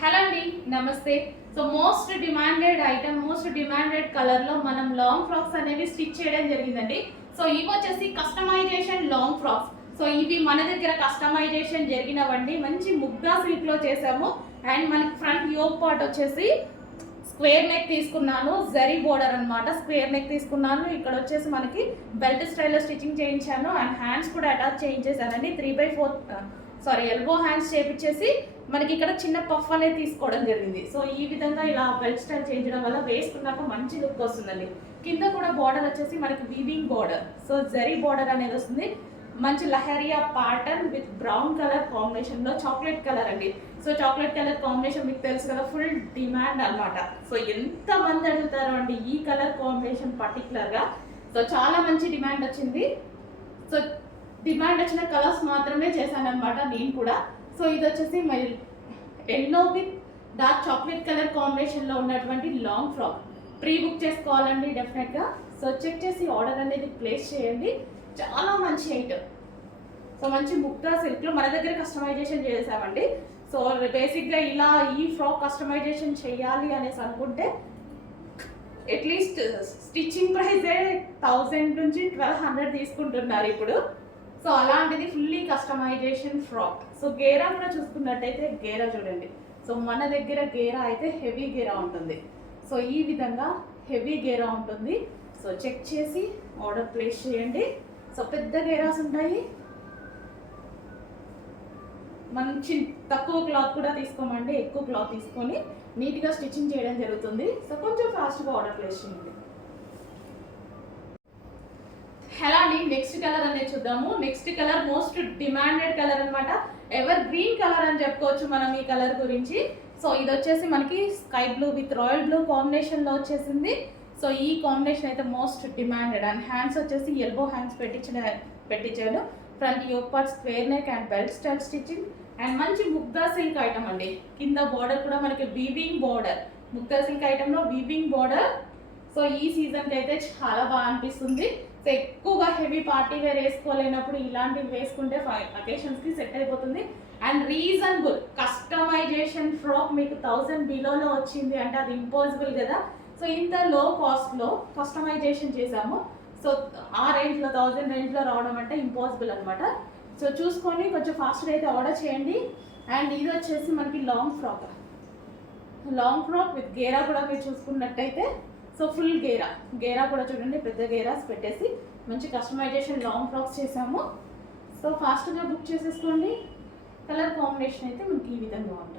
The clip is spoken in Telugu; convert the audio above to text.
హలో అండి, నమస్తే. So most demanded item, most demanded colour లో మనం లాంగ్ ఫ్రాక్స్ అనేవి స్టిచ్ చేయడం జరిగిందండి. సో ఇవి వచ్చేసి కస్టమైజేషన్ లాంగ్ ఫ్రాక్స్. సో ఇవి మన దగ్గర కస్టమైజేషన్ జరిగినవండి. మంచి ముగ్గా సిల్క్ లో చేసాము. అండ్ మనకి ఫ్రంట్ యోక్ పార్ట్ వచ్చేసి స్క్వేర్ నెక్ తీసుకున్నాను, జరీ బోర్డర్ అనమాట. స్క్వేర్ నెక్ తీసుకున్నాను. ఇక్కడ వచ్చేసి మనకి బెల్ట్ స్టైల్లో స్టిచ్చింగ్ చేయించాను. అండ్ హ్యాండ్స్ కూడా అటాచ్ చేయించేసానండి. 3/4 ఎల్బో హ్యాండ్స్ చేపించేసి మనకి ఇక్కడ చిన్న పఫ్ అనేది తీసుకోవడం జరిగింది. సో ఈ విధంగా ఇలా బెల్ట్ స్టైల్ చేయించడం వల్ల వేసుకున్నాక మంచి లుక్ వస్తుందండి. కింద కూడా బార్డర్ వచ్చేసి మనకి weaving border, so zari border అనేది వస్తుంది. మంచి leheriya pattern with brown colour combination లో చాక్లెట్ కలర్ అండి. సో చాక్లెట్ కలర్ కాంబినేషన్ మీకు తెలుసు కదా, ఫుల్ డిమాండ్ అనమాట. సో ఎంత మంది అడుగుతారు అండి ఈ కలర్ కాంబినేషన్ పర్టికులర్ గా. సో చాలా మంచి డిమాండ్ వచ్చింది. సో డిమాండ్ వచ్చిన కలర్స్ మాత్రమే చేశాను అనమాట నేను కూడా. సో ఇది వచ్చేసి మరి yellow with dark chocolate colour combination లో ఉన్నటువంటి లాంగ్ ఫ్రాక్. ప్రీ బుక్ చేసుకోవాలండి డెఫినెట్ గా. సో చెక్ చేసి ఆర్డర్ అనేది ప్లేస్ చేయండి. చాలా మంచి ఐటమ్. సో మంచి ముక్తా సిల్క్ లో మన దగ్గర కస్టమైజేషన్ చేసామండి. సో బేసిక్ గా ఇలా ఈ ఫ్రాక్ కస్టమైజేషన్ చేయాలి అనేసి అనుకుంటే అట్లీస్ట్ స్టిచ్చింగ్ ప్రైజే 1000 నుంచి 1200 తీసుకుంటున్నారు ఇప్పుడు. సో అలాంటిది ఫుల్లీ కస్టమైజేషన్ ఫ్రాక్. సో గేరా కూడా చూసుకున్నట్టయితే గేరా చూడండి. సో మన దగ్గర గేరా అయితే హెవీ గేరా ఉంటుంది. సో ఈ విధంగా హెవీ గేరా ఉంటుంది. సో చెక్ చేసి ఆర్డర్ ప్లేస్ చేయండి. సో పెద్ద గేరాస్ ఉంటాయి. మంచి తక్కువ క్లాత్ కూడా తీసుకోమండి, ఎక్కువ క్లాత్ తీసుకొని నీట్గా స్టిచ్చింగ్ చేయడం జరుగుతుంది. సో కొంచెం ఫాస్ట్గా ఆర్డర్ ప్లేస్ చేయండి. హలో అండి, నెక్స్ట్ కలర్ అనేది చూద్దాము. Next colour most demanded colour అనమాట. ఎవర్ గ్రీన్ కలర్ అని చెప్పుకోవచ్చు మనం ఈ కలర్ గురించి. సో ఇది వచ్చేసి మనకి sky blue with royal blue combination లో వచ్చేసింది. సో ఈ కాంబినేషన్ అయితే మోస్ట్ డిమాండెడ్. అండ్ హ్యాండ్స్ వచ్చేసి ఎల్బో హ్యాండ్స్ పెట్టించాను. Front yoke part square neck and belt style stitching. And మంచి ముగ్గా సిల్క్ ఐటమ్ అండి. కింద బార్డర్ కూడా మనకి వీవింగ్ బార్డర్, ముగ్గా సిల్క్ ఐటమ్ లో వీవింగ్ బార్డర్. సో ఈ సీజన్కి అయితే చాలా బాగా అనిపిస్తుంది. సో ఎక్కువగా హెవీ పార్టీ వేర్ వేసుకోలేనప్పుడు ఇలాంటివి వేసుకుంటే అకేషన్స్కి సెట్ అయిపోతుంది. అండ్ రీజనబుల్ కస్టమైజేషన్ ఫ్రాక్ మీకు 1000 బిలోలో వచ్చింది అంటే అది ఇంపాసిబుల్ కదా. సో ఇంత లో కాస్ట్లో కస్టమైజేషన్ చేసాము. సో ఆ రేంజ్లో 1000 రేంజ్లో రావడం అంటే ఇంపాసిబుల్ అనమాట. సో చూసుకొని కొంచెం ఫాస్ట్గా అయితే ఆర్డర్ చేయండి. అండ్ ఇది వచ్చేసి మనకి లాంగ్ ఫ్రాక్ విత్ గేరా కూడా మీరు చూసుకున్నట్టయితే. సో ఫుల్ గేరా కూడా చూడండి, పెద్ద గేరాస్ పెట్టేసి మంచి కస్టమైజేషన్ లాంగ్ ఫ్రాక్స్ చేసాము. సో ఫాస్ట్గా బుక్ చేసేసుకోండి. కలర్ కాంబినేషన్ అయితే మనకి ఈ విధంగా ఉంటుంది.